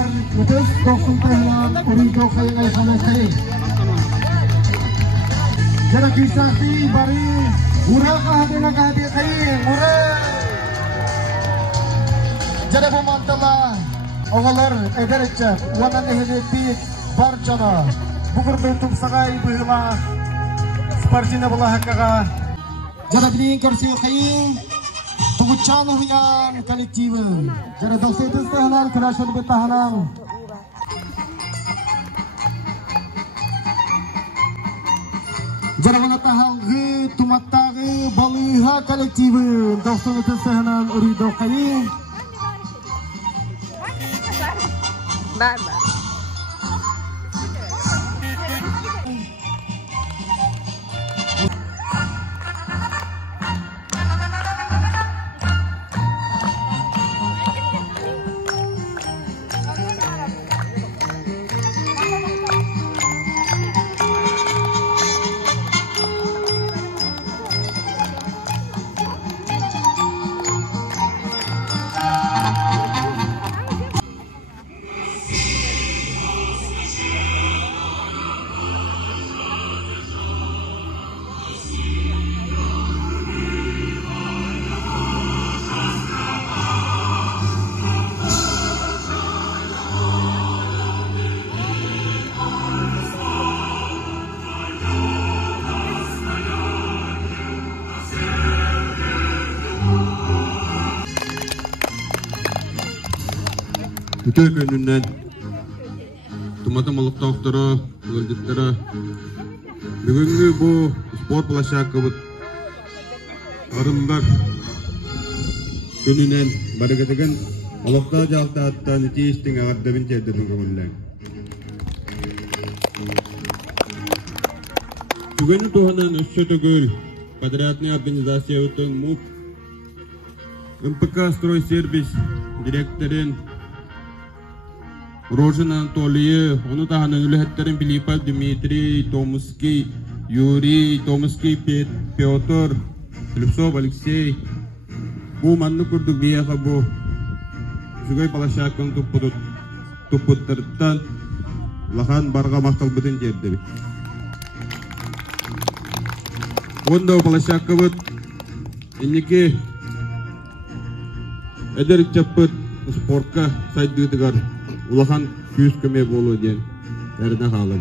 Eder Ötöz Dostum Taylan Urido Kayangay Khanakay Jara Kisakti Bari Murah Kahadina Kahadi Kay Murah Jara Bumantala Oğalar Eder Etçer Vanan Ehlepi Barcana Bukur Bentuk Sakay Bihla Sparsina Bala Hakaga Jara Bini Kersi Kay Tugucan Huyan Kolektif Jara Dosetus Tahanan Kerasa Betahanan Jara Wana Tahal Ge Tumata Ge Baliha Kolektif Dosetus Tahanan Urido Kay Bye. Bütün gününden Tumata Malıktaktara, Gılditlara Bugünkü bu spor plaşakı arımlar gününden barıgıdıgın Malıkta jalta hatta netiistin ağırdabın çerdirin kömürlen Bugünkü tuhanan üssötü gül Подратная организация Утон МУП МПК Стройсервис директорын Рожин Анатолий, он тахан улеттерин Филиппа, Дмитрий, Томский, Юрий, Томский, Петр, Филипсов, Алексей. Бу манну курдук бияха бу. Шугай палашакын тупуттырттан лахан барга мактал бутын жердеби. Онда палашакы бут инники эдер чаппыт спортка сайдыдыгар. Улахан küs köme bolu diyen erine halı.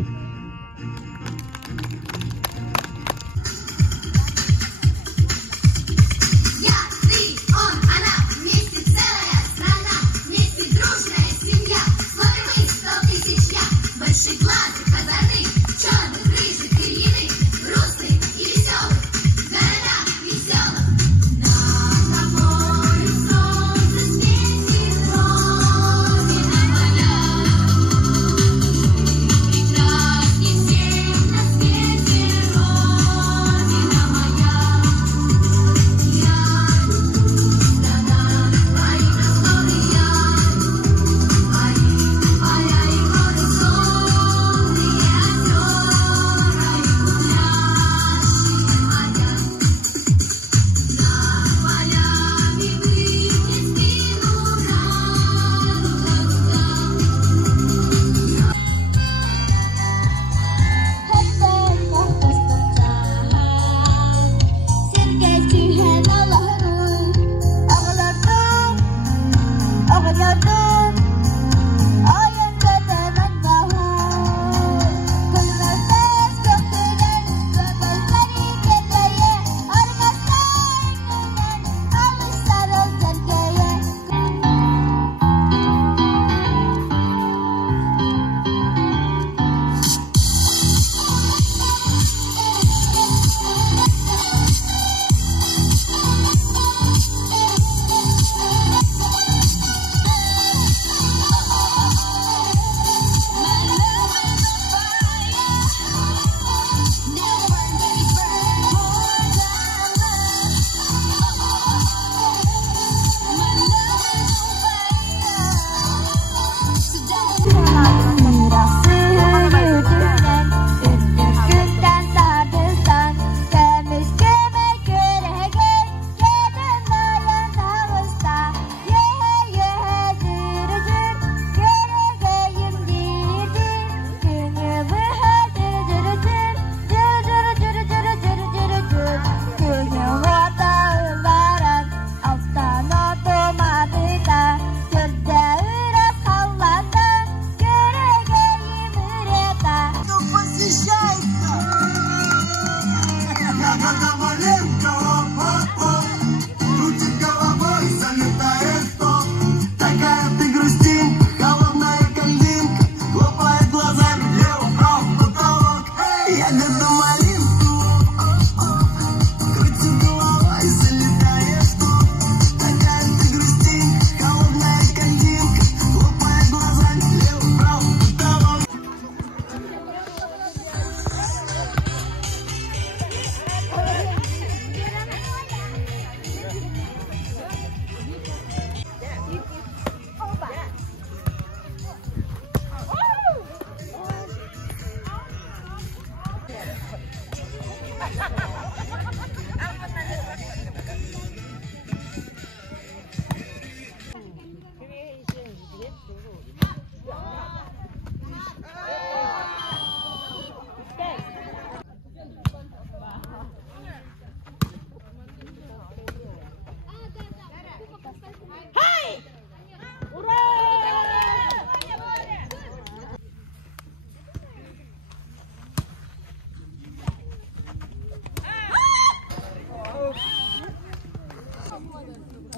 Прекрасно.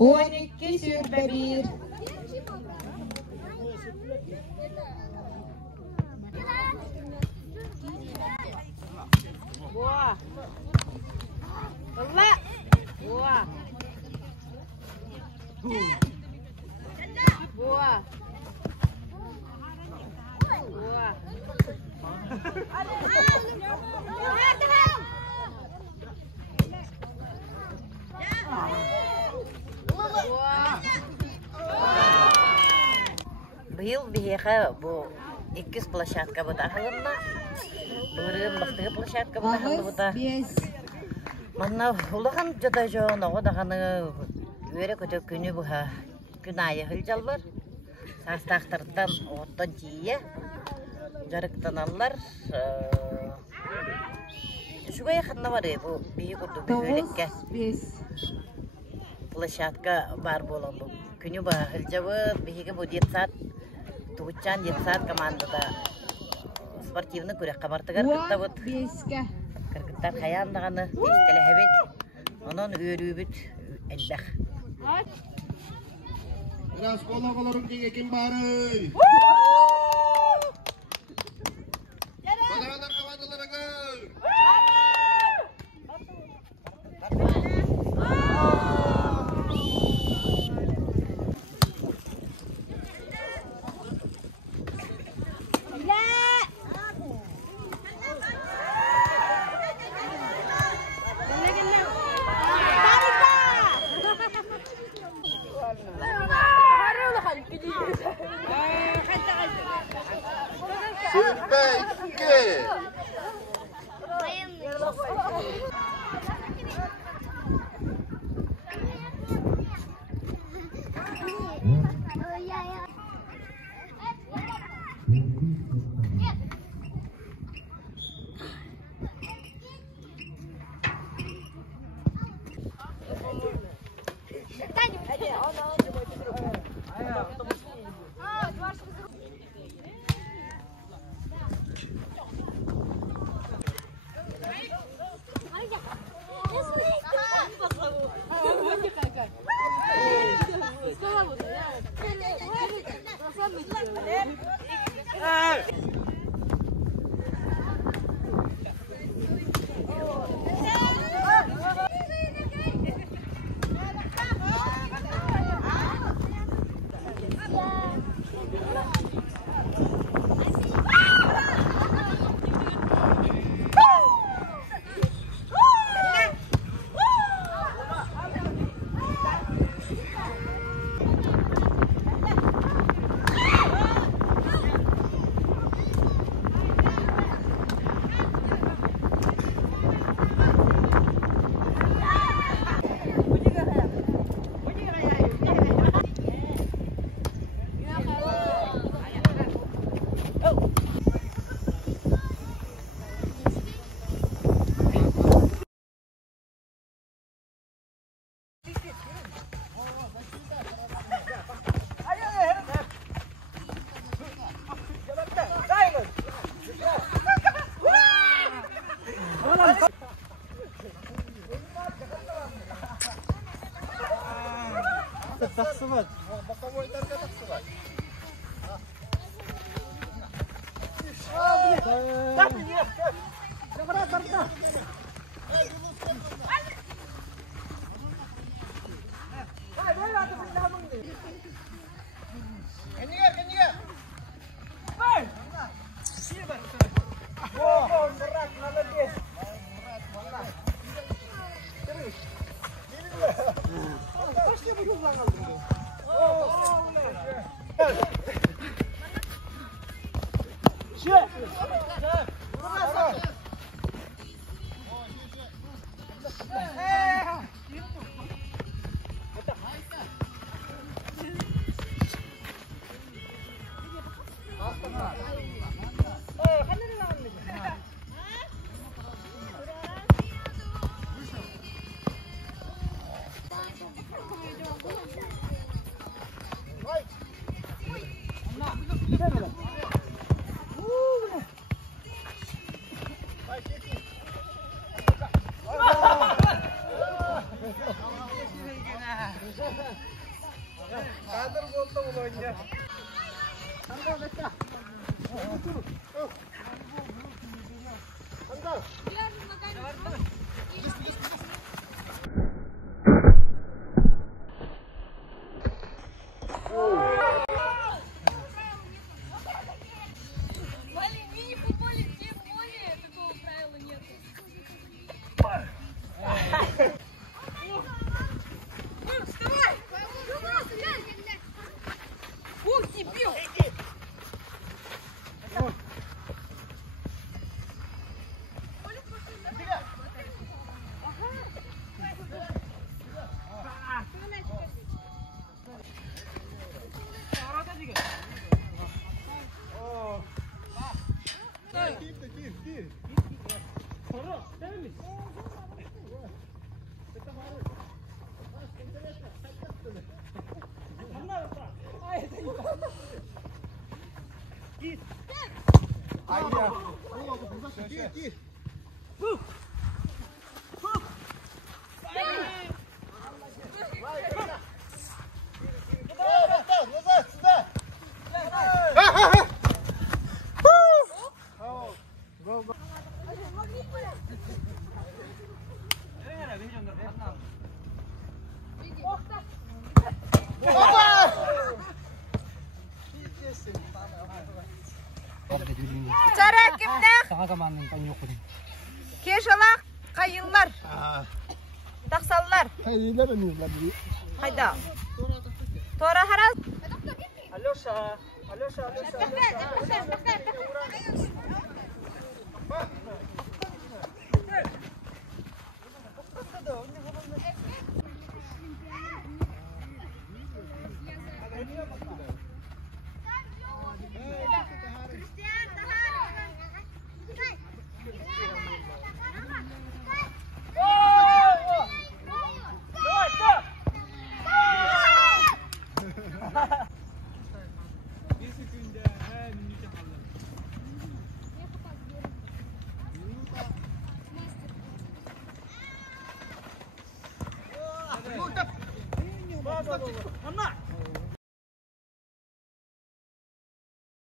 12 sürbe 1. Boa. Allah. Boa. Boa. Boa. Быйыл бихеха бу 2 площадка бута хылынна. Бырын бактыгы площадка бута хылы бута. Манна улахан жада жон ого даганы өре көтөп күнү буха. Күн айы хылжал бар. Састактырдан оттон жие. Жарыктаналар. Шуга якында бар бу бии куту бөлөккө. Площадка бар болон бу. Күнү ба хылжабы биге бу детсад Тугучан детсад командада спортивный күрек кабартыгар кыттабыт. Кыргыттар хаяндаганы истелехебет. Онон өрүбүт элдах. Biraz kola kim bari. Bana komandalara gol. Таксывать. Боковой торга таксывать. Так, нет. Добра торга. Коньяк. Ой! Спасибо. О, дурак, молодец. Bicara kimde? Keşalak kayınlar. Taksallar. Hayda. Tora haral. Alyosa.